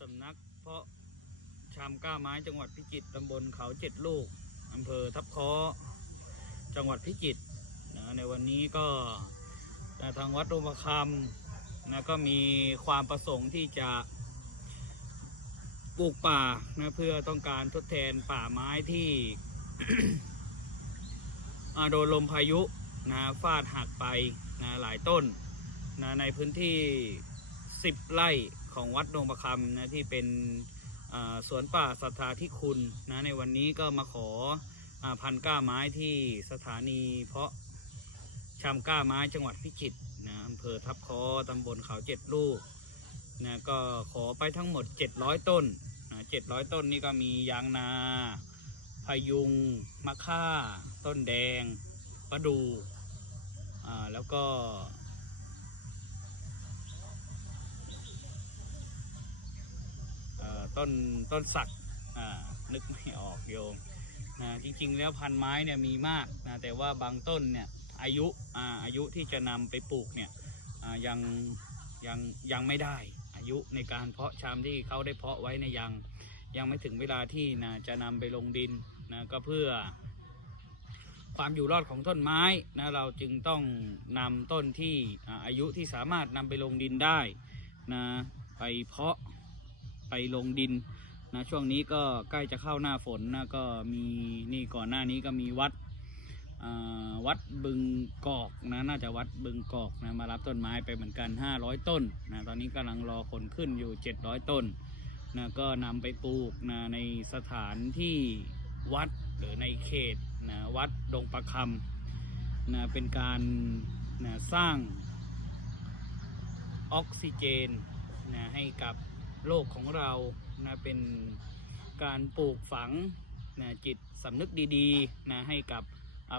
สำนักเพาะชามก้าไม้จังหวัดพิจิตรตำบลเขาเจ็ดลูกอำเภอทับคาะจังหวัดพิจิตรนะในวันนี้ก็ทางวัดโรมคำนะก็มีความประสงค์ที่จะปลูกป่านะเพื่อต้องการทดแทนป่าไม้ที่โดนลมพายุนะฟาดหักไปนะหลายต้นนะในพื้นที่ 10 ไร่ ของวัดดงประคำนะที่เป็นสวนป่าศรัทธาที่คุณนะในวันนี้ก็มาขออพันก้าไม้ที่สถานีเพาะชำก้าไม้จังหวัดพิจิตรนะอำเภอทับคอตำบลเขาเจ็ดลูกนะก็ขอไปทั้งหมด 700 ต้นนะ700 ต้นนี่ก็มียางนาพายุง มะค่า ต้นแดง ประดู อ่า แล้วก็ เอ่อ ต้นต้นสักนึกไม่ออกโยมนะจริงๆ แล้วพันไม้เนี่ยมีมากนะแต่ว่าบางต้นเนี่ยอายุอาอายุที่จะนำไปปลูกเนี่ยยังยังยังไม่ได้อายุในการเพาะชามที่เขาได้เพาะไว้ในยังยังไม่ถึงเวลาที่นะจะนำไปลงดินนะก็เพื่อ ความอยู่รอดของต้นไม้นะเราจึงต้องนำต้นที่อาอายุที่สามารถนำไปลงดินได้นะไปเพาะ ไปลงดินนะช่วงนี้ก็ใกล้จะเข้าหน้าฝนนะก็มีนี่ก่อนหน้านี้ก็มีวัดอ่าวัดบึงกอกนะน่าจะวัดบึงกอกนะมารับต้นไม้ไปเหมือนกัน 500 ต้นนะตอนนี้กำลังรอผลขึ้นอยู่ 700 ต้นนะก็นำไปปลูกนะในสถานที่วัดหรือในเขตนะวัดดงประคำนะเป็นการนะสร้างออกซิเจนนะให้กับ โลกของเรานะเป็นการปลูกฝังนะจิตสำนึกดีๆนะให้กับ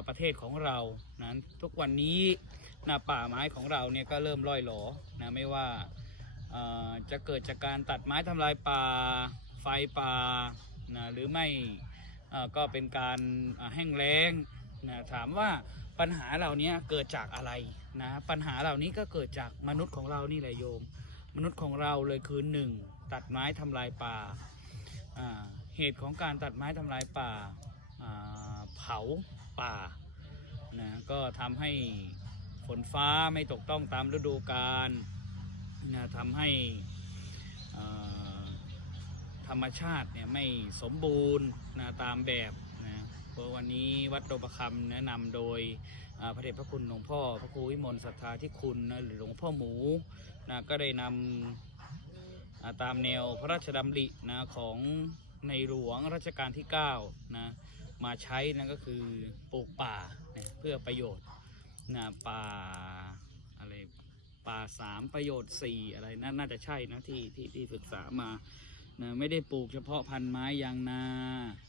ประเทศของเรานะทุกวันนี้นะป่าไม้ของเราเนี่ยก็เริ่มร่อยหลอนะไม่ว่าจะเกิดจากการตัดไม้ทำลายป่าไฟป่านะหรือไม่ก็เป็นการแห้งแล้งนะถามว่าปัญหาเหล่านี้เกิดจากอะไรนะปัญหาเหล่านี้ก็เกิดจากมนุษย์ของเรานี่แหละโยม มนุษย์ของเราเลยคือหนึ่ง ตัดไม้ทำลายป่า เหตุของการตัดไม้ทำลายป่าเผาป่านะก็ทำให้ฝนฟ้าไม่ตกต้องตามฤดูกาลนะทำให้ธรรมชาติเนี่ยไม่สมบูรณ์นะตามแบบนะเพราะวันนี้วัดโดประคำแนะนำโดยพระเดชพระคุณหลวงพ่อ พระครูวิมลศรัทธาที่คุณนะหรือหลวงพ่อหมูนะก็ได้นำ ตามแนวพระราชดำรินะของในหลวงรัชกาลที่9นะมาใช้นั่นก็คือปลูกป่านะเพื่อประโยชน์นะป่าอะไรป่าสามประโยชน์สี่อะไรนนน่าจะใช่นะที่ที่ที่ศึกษามานะไม่ได้ปลูกเฉพาะพันธุ์ไม้ยางนา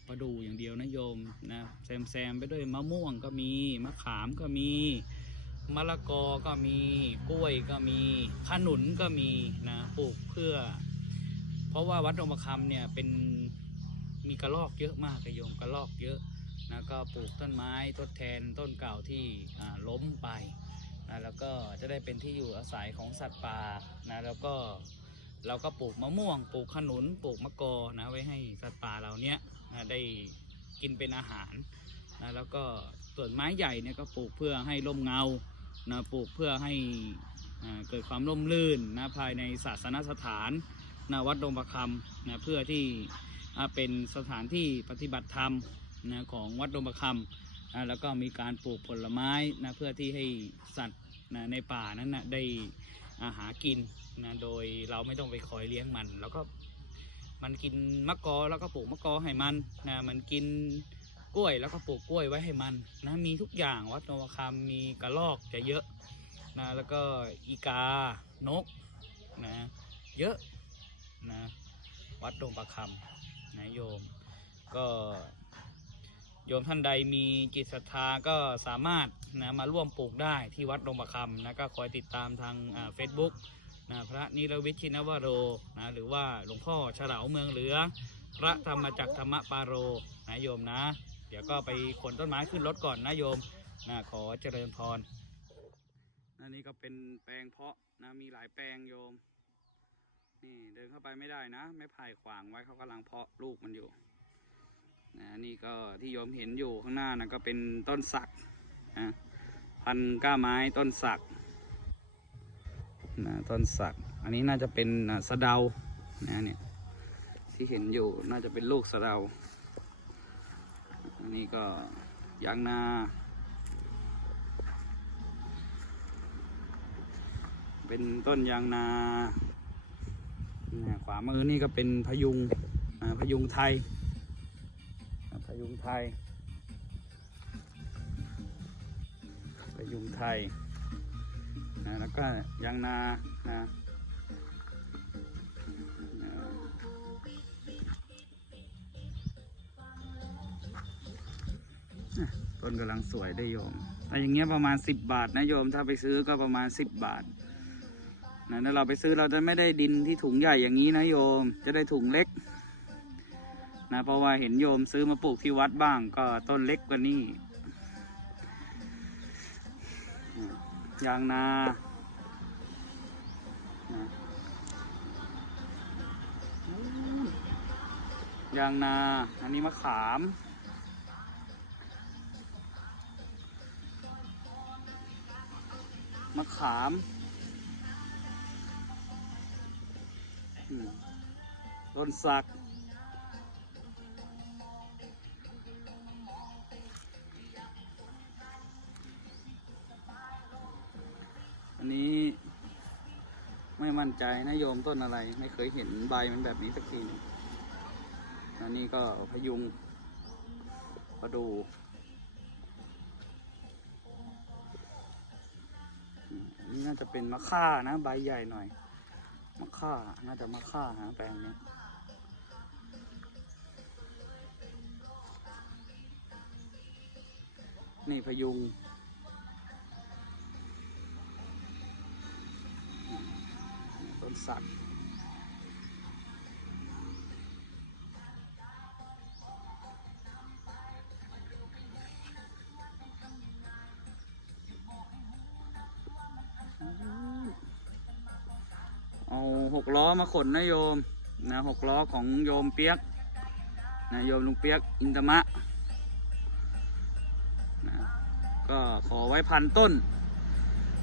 ประดู่อย่างเดียวนะโยมนะแซมแซมไปด้วยมะม่วงก็มีมะขามก็มี มะละกอก็มีกล้วยก็มีขนุนก็มีนะปลูกเพื่อ เพราะว่าวัดดงประคำเนี่ยเป็นมีกระรอกเยอะมากเลยโยมกระรอกเยอะนะก็ปลูกต้นไม้ทดแทนต้นเก่าที่ล้มไปนะแล้วก็จะได้เป็นที่อยู่อาศัยของสัตว์ป่านะแล้วก็เราก็ปลูกมะม่วง ปลูกขนุน ปลูกมะกอนะไว้ให้สัตว์ป่าเราเนี้ยนะได้กินเป็นอาหารนะแล้วก็ ส่วนไม้ใหญ่เนี่ยก็ปลูกเพื่อให้ร่มเงานะปลูกเพื่อให้เกิดความร่มรื่นนะภายในศาสนสถานนะวัดดงประคำนะเพื่อที่อ่าเป็นสถานที่ปฏิบัติธรรมนะของวัดดงประคำอ่าแล้วก็มีการปลูกผลไม้นะเพื่อที่ให้สัตว์นะในป่านั้นนะได้อาหากินนะโดยเราไม่ต้องไปคอยเลี้ยงมัน แล้วก็มันกินมะกอแล้วก็ปลูกมะกอให้มันนะมันกิน กล้วยแล้วก็ปลูกกล้วยไว้ให้มันนะมีทุกอย่างวัดนวคามมีกระรอกจะเยอะนะแล้วก็อีกานกนะเยอะนะวัดดงประคำนะโยม ก็โยมท่านใดมีจิตศรัทธาก็สามารถนะมาร่วมปลูกได้ที่วัดดงประคำนะก็คอยติดตามทางเฟซบุ๊กนะพระนิรวิชินวโรนะหรือว่าหลวงพ่อฉลาวเมืองเหลือ พระธรรมจักรธรรมปาโรนะโยมนะ เดี๋ยวก็ไปขนต้นไม้ขึ้นรถก่อนนะโยมนะขอเจริญพรนะนี่ก็เป็นแปลงเพาะนะมีหลายแปลงโยม นี่เดินเข้าไปไม่ได้นะไม่ไผ่ขวางไว้เขากำลังเพาะลูกมันอยู่นะนี่ก็ที่โยมเห็นอยู่ข้างหน้านะก็เป็นต้นสักนะพันก้าไม้ต้นสักนะต้นสัก อันนี้น่าจะเป็นสะเดานะเนี่ยที่เห็นอยู่น่าจะเป็นลูกสะเดา นนี้ก็ยางนาเป็นต้นยางนาขวามือนี่ก็เป็นพยุงพยุงไทยพยุงไทยพยุงไทยนะแล้วก็ยางนานะ ต้นกำลังสวยได้โยมแต่อย่างเงี้ยประมาณ10บบาทนะโยม ถ้าไปซื้อก็ประมาณ10บาทนะถ้าเราไปซื้อเราจะไม่ได้ดินที่ถุงใหญ่อย่างนี้นะโยม จะได้ถุงเล็กนะเพราะว่าเห็นโยมซื้อมาปลูกที่วัดบ้างก็ต้นเล็กกว่านี้ยางนานะยางนา อันนี้มะขาม มะขามต้นสัก อันนี้ไม่มั่นใจนะโยมต้นอะไร ไม่เคยเห็นใบมันแบบนี้สักที อันนี้ก็พยุงประดู นี่น่าจะเป็นมะค่านะใบใหญ่หน่อย มะค่า น่าจะมะค่าฮะแปลงนี้นี่พยุง ต้นสัก หกล้อมาขนนะโยมนะหกล้อของโยมเปียกนะโยมลุงเปียกอินตมะนะก็ขอไว้พันต้น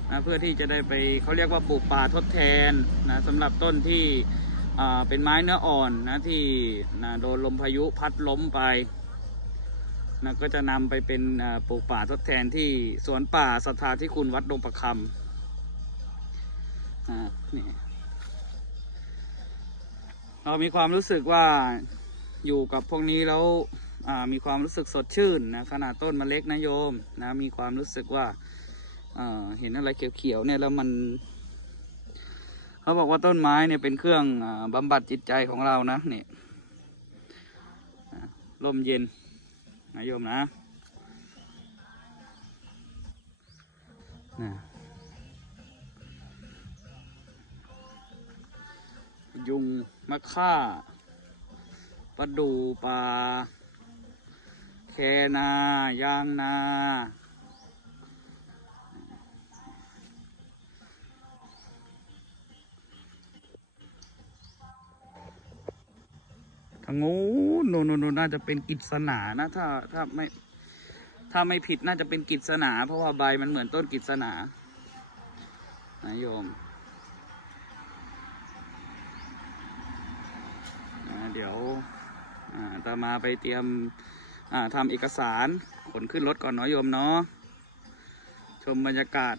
นะเพื่อที่จะได้ไปเขาเรียกว่าปลูกป่าทดแทนนะสำหรับต้นที่อ่าเป็นไม้เนื้ออ่อนนะที่นะโดนลมพายุพัดล้มไปนะก็จะนำไปเป็นปลูกป่าทดแทนที่สวนป่าศรัทธาที่คุณวัดดงประคำอ่านี่ เรามีความรู้สึกว่าอยู่กับพวกนี้แล้วมีความรู้สึกสดชื่นนะขนาดต้นมันเล็กนะโยมนะมีความรู้สึกว่าเห็นอะไรเขียวๆเนี่ยแล้วมันเขาบอกว่าต้นไม้เนี่ยเป็นเครื่องอาบำบัดจิตใจของเรานะเนี่ยอ่าลมเย็นนะโยมนะนะยุง มะค่าประดูปลาแคนายางนา ทางงูนโนนโนนน่าจะเป็นกิจนานะ ถ้าถ้าไม่ ถ้าไม่ผิดน่าจะเป็นกิจนา เพราะว่าใบมันเหมือนต้นกิจนานะโยม อ่า เดี๋ยวตามาไปเตรียมทำเอกสารขนขึ้นรถก่อนเนาะโยมเนาะชมบรรยากาศ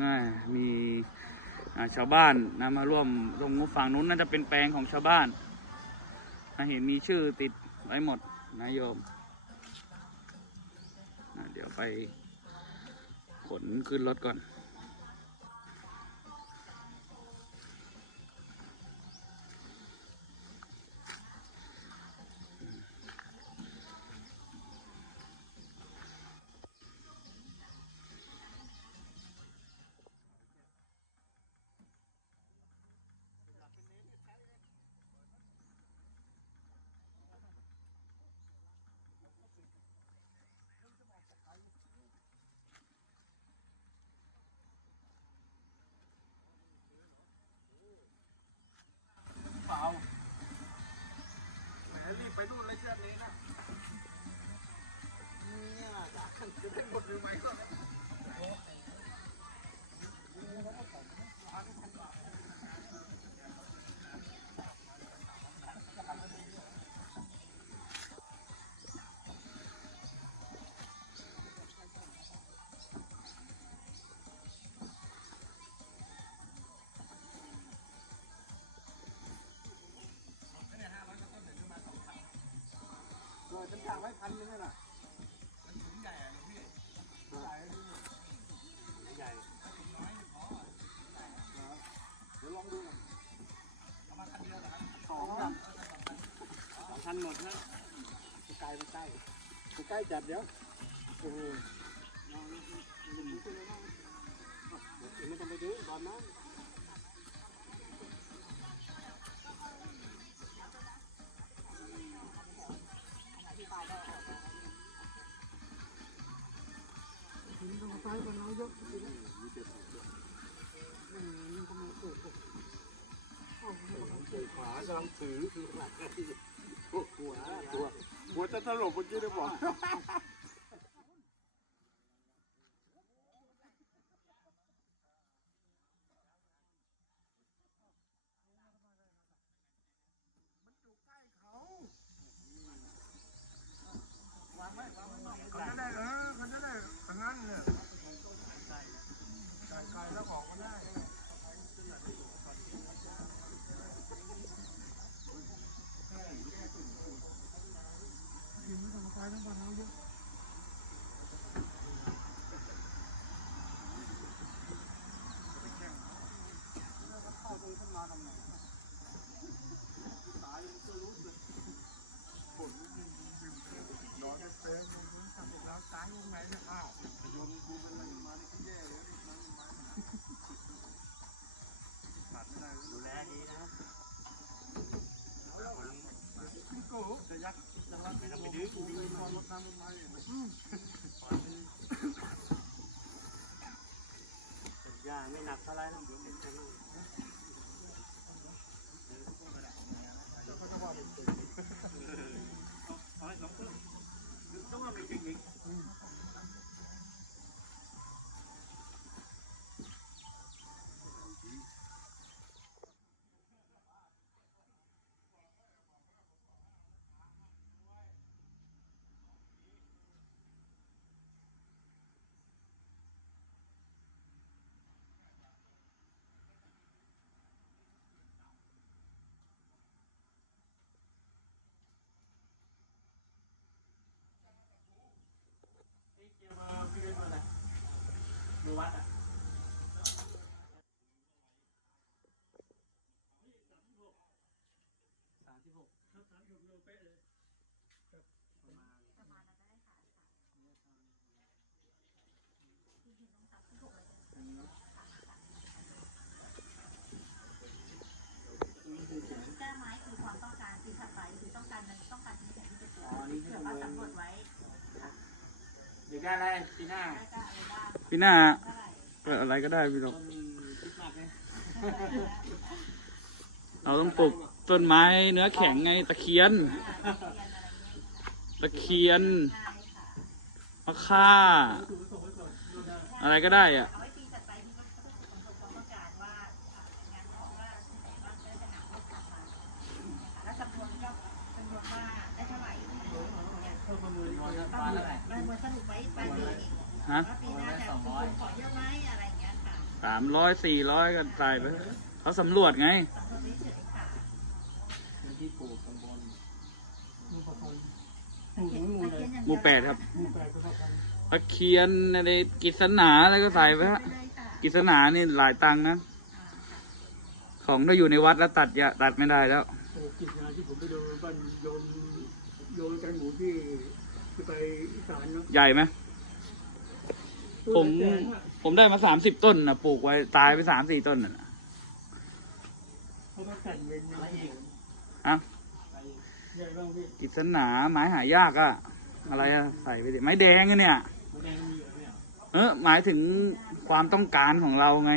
น่ามีชาวบ้านนะมาร่วมตรงฝั่งนู้นน่าจะเป็นแปลงของชาวบ้านนะเห็นมีชื่อติดไว้หมดนะโยมอ่าเดี๋ยวไป ขนขึ้นรถก่อนนู่น ฉันสั่งไว้พันนึงน่ะมันถุงใหญ่อะหลวงพี่ใหญ่ใหญ่ถุงน้อยพอเดี๋ยวลองดูหน่อยเอามาคันเดียวเหรอครับสองครับสองพันหมดนะใกล้ใกล้ใกล้จัดเดี๋ยวโอ้ ขาดำถือคือหลักหัวหัวหัวจะตลบเมื่อกี้ได้บอก ได้อะไรปีหน้าได้ก็อะไรบ้างพี่หน้าเท่าไหร่เปิดอะไรก็ได้พี่หรอกต้นคิดมากไหมเราต้องปลูกต้นไม้เนื้อแข็งไงตะเคียนเรียนอะไรเงี้ยตะเคียนใช่ค่ะมะค่า อะไรก็ได้อะเอาไว้ปีถัดไปที่ก็จะสำรวจความต้องการว่างานของว่าที่ไหนบ้างได้จะหนักได้ทำมาแล้วจำนวนก็จำนวนว่าได้เท่าไหร่เนี่ยเพิ่ มประเมินก่อนนะก็ปลามีเท่าไหร่มันมันสรุปไว้ปลายปีฮะว่าปีหน้าจะคุณขอเยอะไหมอะไรอย่างเงี้ยค่ะสามร้อยสี่ร้อยกันใส่ไปเขาสำรวจไงสำรวจเฉยๆค่ะที่ปลูกตำบลตะเคียนอย่างหเดียวมู่แปดครับตะเคียนอะไรกิษณาอะไรก็ใส่ไปฮะไปเลยค่ะกิษณานี่หลายตังค์นะอ่าค่ะของถ้าอยู่ในวัดแล้วตัดยาตัดไม่ได้แล้วกิจงานที่ผมไปดูบ้านโยนโยนกันหมูที่ ที่ไปอีสานเนาะใหญ่ไหม ผมตัวละแสนอะผมได้มาสามสิบต้นนะปลูกไว้ตายไปสามสี่ต้นน่ะ เขาก็แต่งเป็นอะไรอีกฮะใหญ่บ้างพี่กิษณาไม้หายากอะอะไรอะใส่ไปดิไม้แดงอะเนี่ยหมูแดงมีเหรอเนี่ยเออหมายถึงความต้องการของเราไง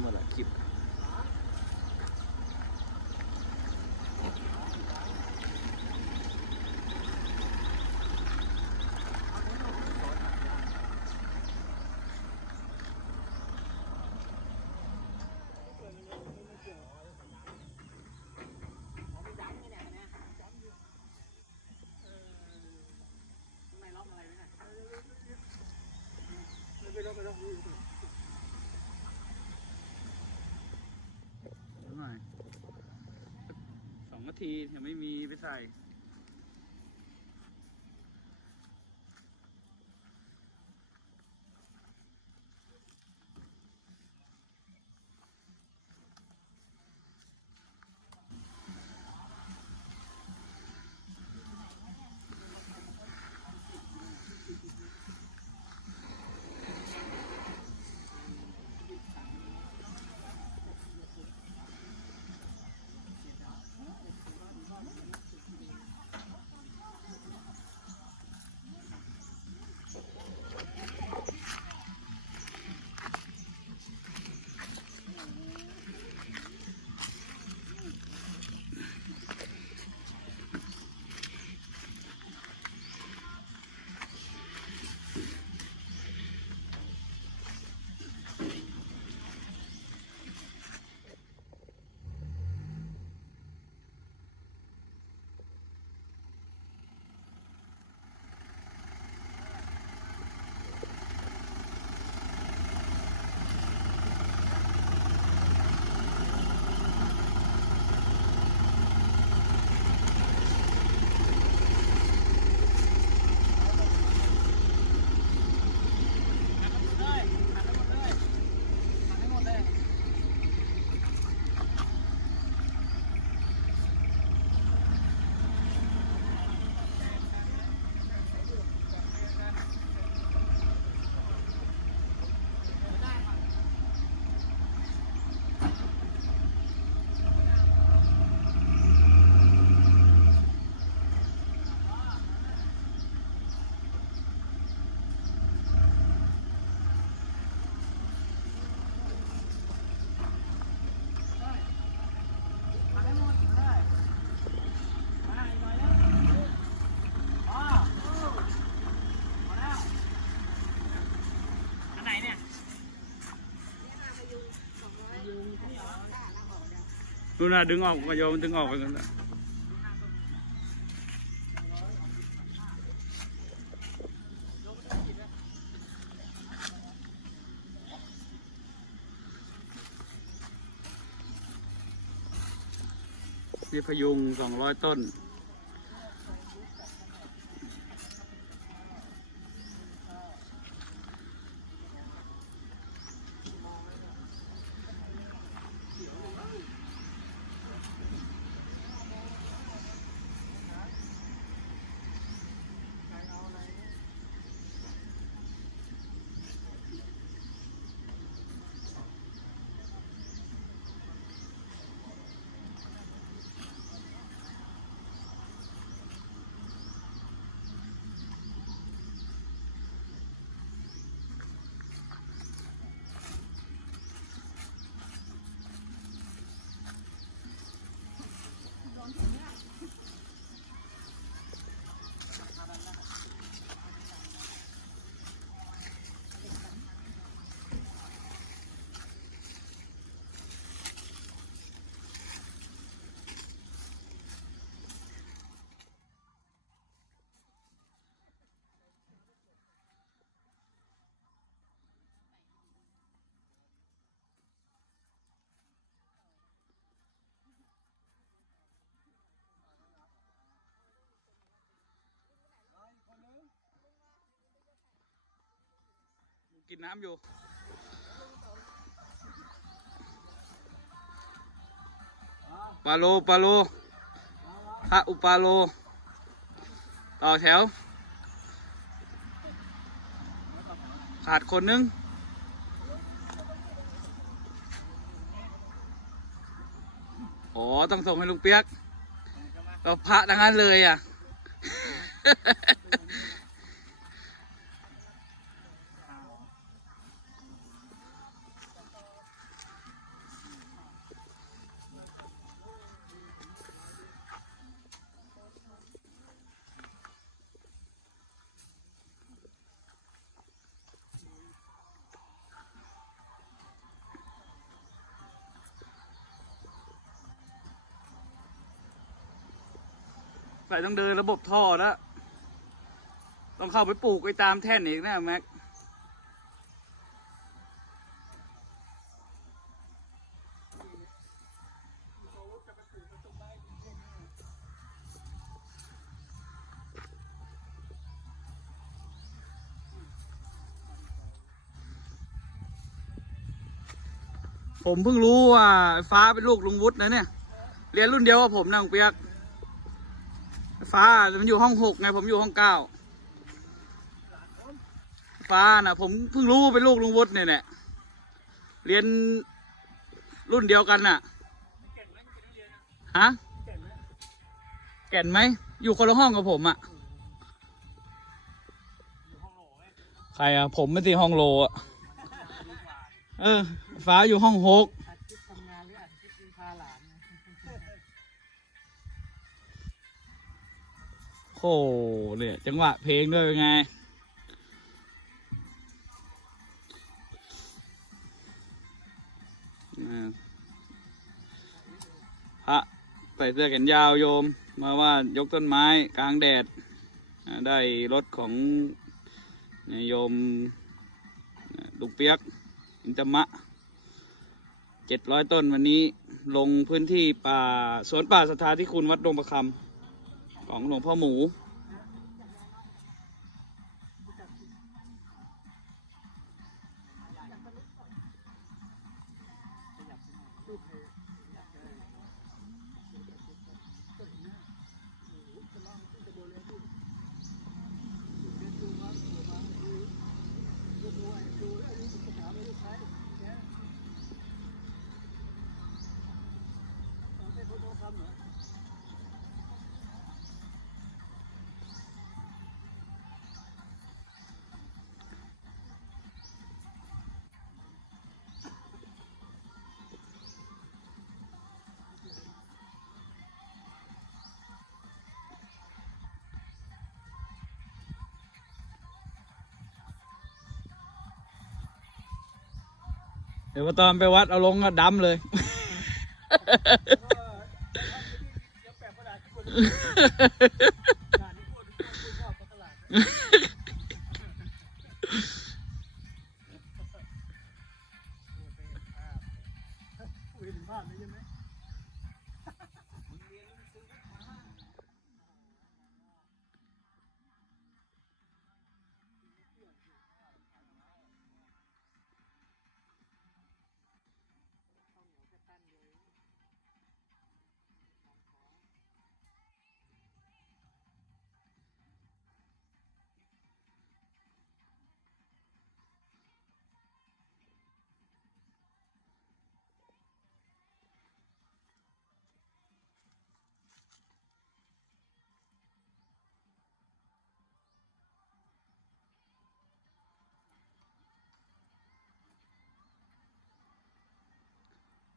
เมื่อไหร่คลิป ทียังไม่มีไปใส่ ดูนะดึงออกก็โยมดึงออกไปกันนะนี่พยุงสองร้อยต้น กินน้ำอยู่ปาโลปาโลพระอุปาโล ต่อแถว ขาดคนนึงอ๋อต้องส่งให้ลุงเปียกก็พระทั้งนั้นเลยอะ ต้องเดินระบบท่อแล้ว ต้องเข้าไปปลูกไปตามแท่นอีกนะแม็กผมเพิ่งรู้ว่าฟ้าเป็นลูกลุงวุฒินะเนี่ย เรียนรุ่นเดียวกับผมนะลุงเปียก ฟ้ามันอยู่ห้องหกไงผมอยู่ห้องเก้าฟ้าน่ะผมเพิ่งรู้ว่าเป็นลูกลุงวุฒิเนี่ยแหละเรียนรุ่นเดียวกันน่ะฮะแก่นไหมอยู่คนละห้องกับผมอะใครอะผมไม่ตีห้องโลอะเออ ฟ้าอยู่ห้องหก โอ้โหเนี่ยจังหวะเพลงด้วยเป็นไง พระใส่เสื้อแขนยาวโยม มาว่ายกต้นไม้กลางแดด ได้รถของโยมอ่าลุงเปียก อินตมะเจ็ดร้อยต้นวันนี้ลงพื้นที่ป่าสวนป่าสถาที่คุณวัดดงประคำ ของหลวงพ่อหมู ดี๋ยวพอตอนไปวัดเอาลงก็ดำเลยคุย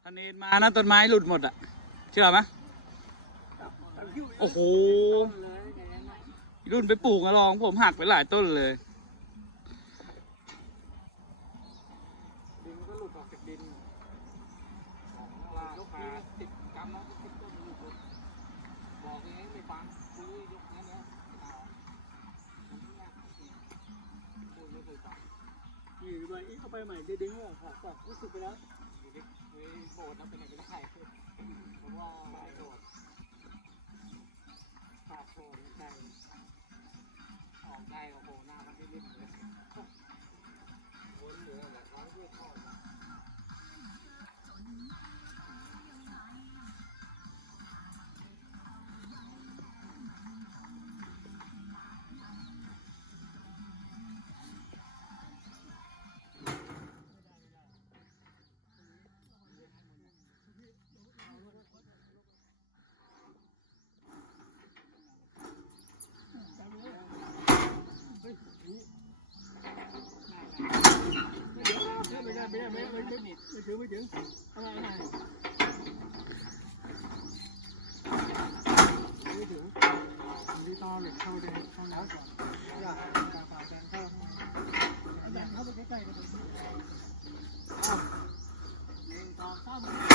ถ้าเนนมานะต้นไม้หลุดหมดอะเชื่อไหมโอ้โหรุ่นไปปลูกอะลองผมหักไปหลายต้นเลยดินมันก็หลุดออกจากดินติดกำแล้วก็ติดต้นหลุดเลยบอกอย่างนี้ไม่ฟังคุยยกนั้นแล้วไม่เอาผมไม่อยากจริงพูดไม่เคยฟังนี่ด้วยอีกเข้าไปใหม่ได้ดึงว่าค่ะรู้สึกไปแล้ว อยู่ดิเว้ยโบดนะเป็นไหนไม่ได้เพราะว่าโดดขาดโผล่ใจออกได้โอ้โหหน้ามันไม่ริมเลย ไม่ได้ไม่ได้ไม่ไม่ไม่ถึงไม่ถึงเอาไงเอาไงไม่ถึงมีตอนเหล็กเข้าไปเข้าแล้วก่อนอยากกาฝาแดงเข้าอยากเข้าไปใกล้ๆกันเลยอ้าวหนึ่งสองสาม